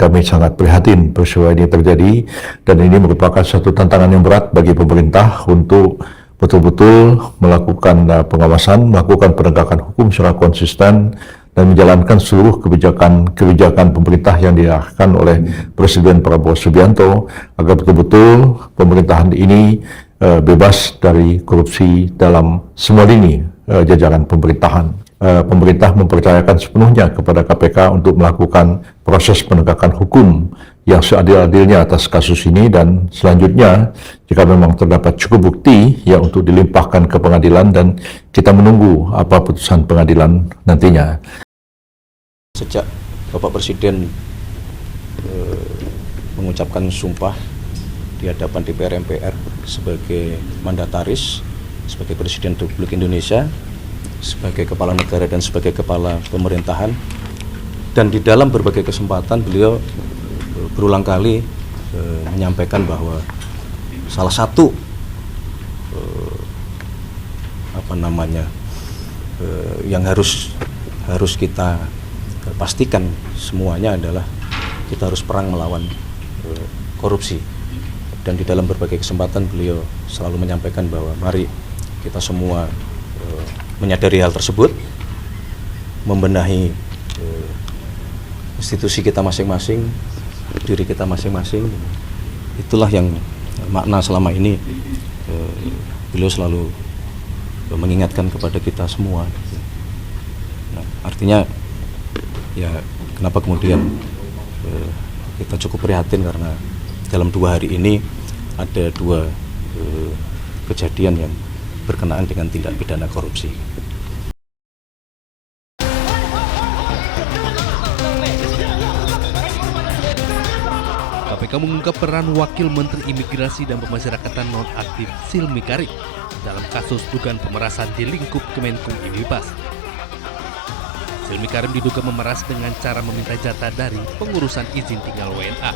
Kami sangat prihatin peristiwa ini terjadi dan ini merupakan satu tantangan yang berat bagi pemerintah untuk betul-betul melakukan pengawasan, melakukan penegakan hukum secara konsisten dan menjalankan seluruh kebijakan pemerintah yang diarahkan oleh Presiden Prabowo Subianto agar betul-betul pemerintahan ini bebas dari korupsi dalam semua lini jajaran pemerintahan. Pemerintah mempercayakan sepenuhnya kepada KPK untuk melakukan proses penegakan hukum yang seadil-adilnya atas kasus ini, dan selanjutnya jika memang terdapat cukup bukti ya untuk dilimpahkan ke pengadilan, dan kita menunggu apa putusan pengadilan nantinya. Sejak Bapak Presiden mengucapkan sumpah di hadapan DPR MPR sebagai mandataris, sebagai Presiden Republik Indonesia, sebagai kepala negara dan sebagai kepala pemerintahan, dan di dalam berbagai kesempatan beliau berulang kali menyampaikan bahwa salah satu yang harus kita pastikan semuanya adalah kita harus perang melawan korupsi. Dan di dalam berbagai kesempatan beliau selalu menyampaikan bahwa mari kita semua menyadari hal tersebut, membenahi institusi kita masing-masing, diri kita masing-masing. Itulah yang makna selama ini beliau selalu mengingatkan kepada kita semua. Nah, artinya ya kenapa kemudian kita cukup prihatin, karena dalam 2 hari ini ada 2 kejadian yang berkenaan dengan tindak pidana korupsi. KPK mengungkap peran Wakil Menteri Imigrasi dan Pemasyarakatan nonaktif Silmi Karim dalam kasus dugaan pemerasan di lingkup Kemenkum Imipas. Silmi Karim diduga memeras dengan cara meminta jatah dari pengurusan izin tinggal WNA.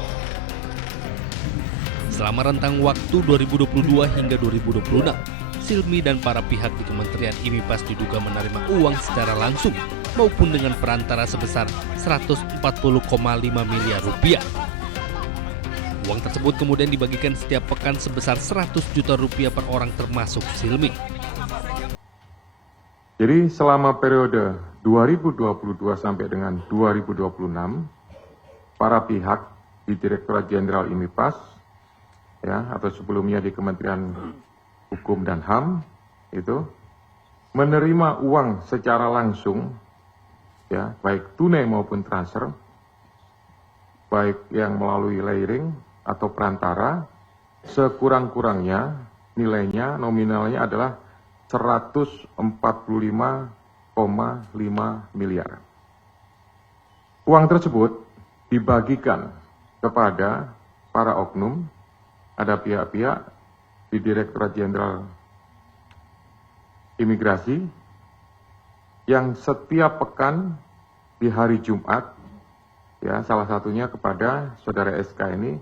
Selama rentang waktu 2022 hingga 2026, Silmi dan para pihak di Kementerian Imipas diduga menerima uang secara langsung maupun dengan perantara sebesar 140,5 miliar rupiah. Uang tersebut kemudian dibagikan setiap pekan sebesar 100 juta rupiah per orang termasuk Silmi. Jadi selama periode 2022 sampai dengan 2026, para pihak di Direktorat Jenderal Imipas, ya, atau sebelumnya di Kementerian Hukum dan HAM itu menerima uang secara langsung, ya, baik tunai maupun transfer, baik yang melalui layering atau perantara, sekurang-kurangnya nilainya nominalnya adalah 145,5 miliar. Uang tersebut dibagikan kepada para oknum. Ada pihak-pihak di Direktorat Jenderal Imigrasi yang setiap pekan di hari Jumat, ya, salah satunya kepada saudara SK ini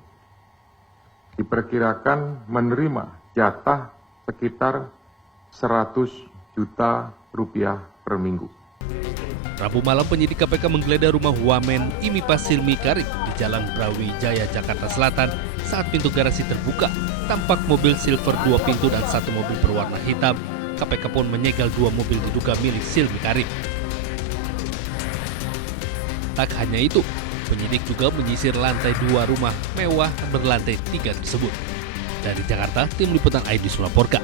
diperkirakan menerima jatah sekitar 100 juta rupiah per minggu. Rabu malam penyidik KPK menggeledah rumah wamen Imipas Silmi Karim di Jalan Brawijaya, Jakarta Selatan. Saat pintu garasi terbuka, tampak mobil silver 2 pintu dan 1 mobil berwarna hitam. KPK pun menyegel 2 mobil diduga milik Silmi Karim. Tak hanya itu, penyidik juga menyisir lantai 2 rumah mewah berlantai 3 tersebut. Dari Jakarta, tim liputan Aidis melaporkan.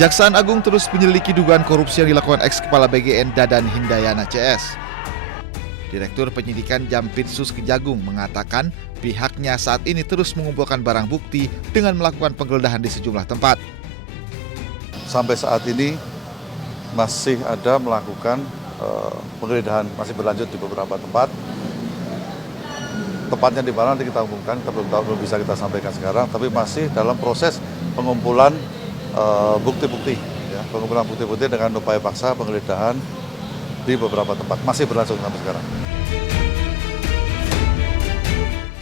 Kejaksaan Agung terus menyelidiki dugaan korupsi yang dilakukan ex-kepala BGN Dadan Hindayana CS. Direktur Penyidikan Jampitsus Kejagung mengatakan pihaknya saat ini terus mengumpulkan barang bukti dengan melakukan penggeledahan di sejumlah tempat. Sampai saat ini masih ada melakukan penggeledahan, masih berlanjut di beberapa tempat. Tepatnya di mana nanti kita umumkan, kita belum bisa kita sampaikan sekarang, tapi masih dalam proses pengumpulan bukti-bukti, ya, pengumpulan bukti-bukti dengan upaya paksa penggeledahan di beberapa tempat, masih berlangsung sampai sekarang.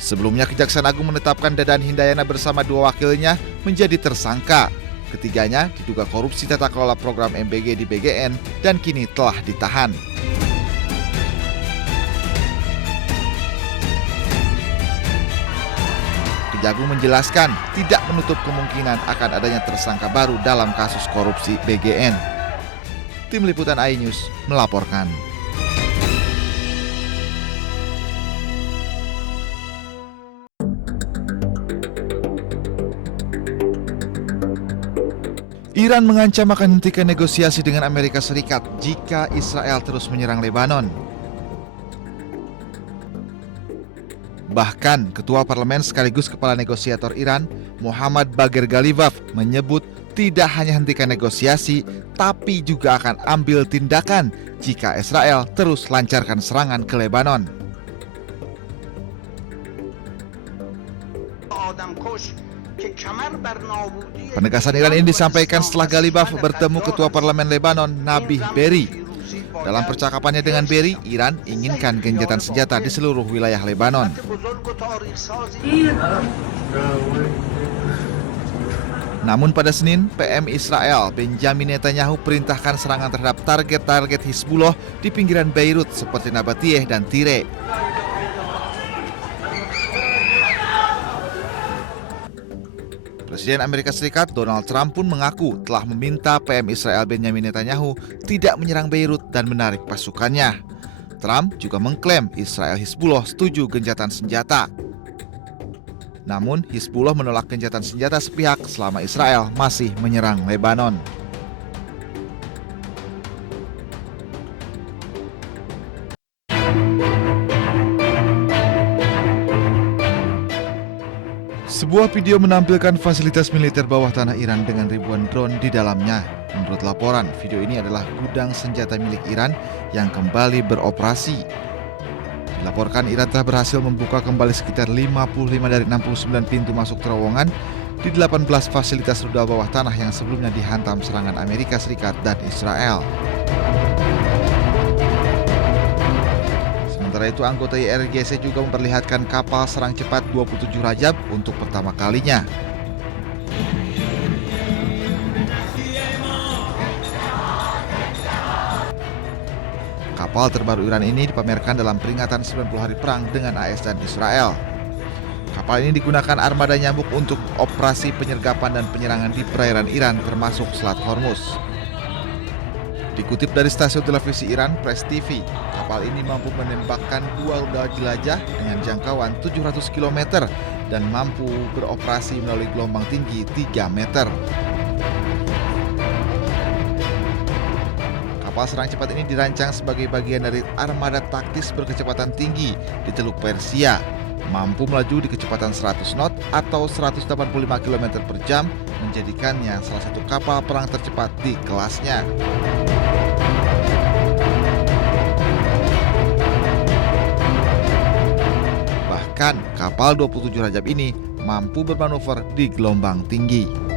Sebelumnya Kejaksaan Agung menetapkan Dadan Hindayana bersama 2 wakilnya menjadi tersangka. Ketiganya diduga korupsi tata kelola program MBG di BGN dan kini telah ditahan. Kejagung menjelaskan tidak menutup kemungkinan akan adanya tersangka baru dalam kasus korupsi BGN. Tim Liputan iNews melaporkan. Iran mengancam akan hentikan negosiasi dengan Amerika Serikat jika Israel terus menyerang Lebanon. Bahkan, Ketua Parlemen sekaligus Kepala Negosiator Iran, Muhammad Bagher Ghalibaf, menyebut tidak hanya hentikan negosiasi, tapi juga akan ambil tindakan jika Israel terus lancarkan serangan ke Lebanon. Penegasan Iran ini disampaikan setelah Ghalibaf bertemu Ketua Parlemen Lebanon, Nabih Berri. Dalam percakapannya dengan Berry, Iran inginkan gencatan senjata di seluruh wilayah Lebanon. Namun pada Senin, PM Israel Benjamin Netanyahu perintahkan serangan terhadap target-target Hizbullah di pinggiran Beirut seperti Nabatiyeh dan Tire. Presiden Amerika Serikat Donald Trump pun mengaku telah meminta PM Israel Benjamin Netanyahu tidak menyerang Beirut dan menarik pasukannya. Trump juga mengklaim Israel Hizbullah setuju gencatan senjata. Namun Hizbullah menolak gencatan senjata sepihak selama Israel masih menyerang Lebanon. Sebuah video menampilkan fasilitas militer bawah tanah Iran dengan ribuan drone di dalamnya. Menurut laporan, video ini adalah gudang senjata milik Iran yang kembali beroperasi. Dilaporkan Iran telah berhasil membuka kembali sekitar 55 dari 69 pintu masuk terowongan di 18 fasilitas rudal bawah tanah yang sebelumnya dihantam serangan Amerika Serikat dan Israel. Sementara itu, anggota IRGC juga memperlihatkan kapal serang cepat 27 Rajab untuk pertama kalinya. Kapal terbaru Iran ini dipamerkan dalam peringatan 90 hari perang dengan AS dan Israel. Kapal ini digunakan armada nyamuk untuk operasi penyergapan dan penyerangan di perairan Iran termasuk Selat Hormuz. Dikutip dari stasiun televisi Iran, Press TV, kapal ini mampu menembakkan 2 rudal jelajah dengan jangkauan 700 km dan mampu beroperasi melalui gelombang tinggi 3 meter. Kapal serang cepat ini dirancang sebagai bagian dari armada taktis berkecepatan tinggi di Teluk Persia, mampu melaju di kecepatan 100 knot atau 185 km per jam, menjadikannya salah satu kapal perang tercepat di kelasnya. Bahkan kapal 27 Rajab ini mampu bermanuver di gelombang tinggi.